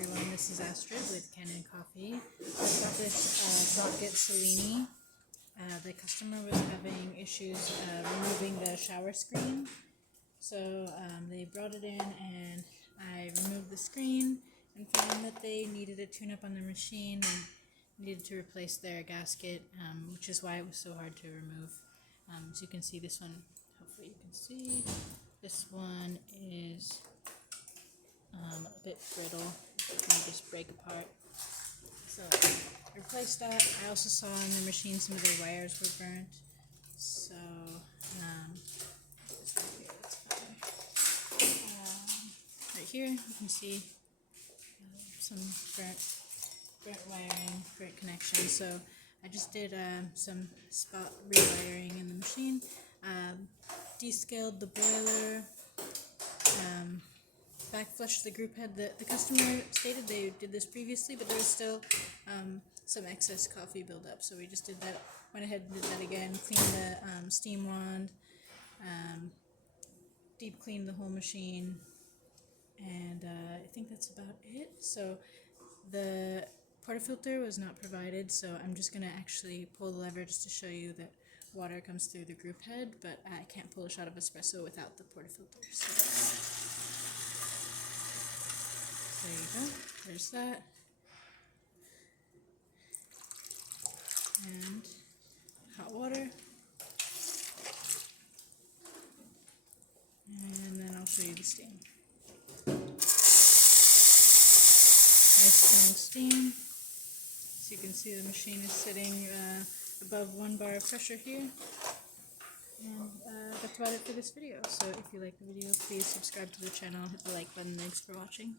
everyone, this is Astrid with Kanen Coffee. I've got this gasket Cellini. The customer was having issues removing the shower screen. So they brought it in and I removed the screen and found that they needed a tune-up on their machine and needed to replace their gasket, which is why it was so hard to remove. As you can see, this one, hopefully you can see, this one is a bit brittle. It can just break apart. So I replaced that. I also saw in the machine some of the wires were burnt. So right here you can see some burnt wiring, burnt connections. So I just did some spot rewiring in the machine. Descaled the boiler. Back flushed the group head. The customer stated they did this previously, but there was still some excess coffee buildup, so we just did that. Went ahead and did that again. Cleaned the steam wand, deep cleaned the whole machine, and I think that's about it. So the portafilter was not provided, so I'm just gonna actually pull the lever just to show you that water comes through the group head, but I can't pull a shot of espresso without the portafilter. So there you go, there's that. And hot water. And then I'll show you the steam. Nice strong steam. So you can see the machine is sitting above 1 bar of pressure here. And that's about it for this video. So if you like the video, please subscribe to the channel, hit the like button. Thanks for watching.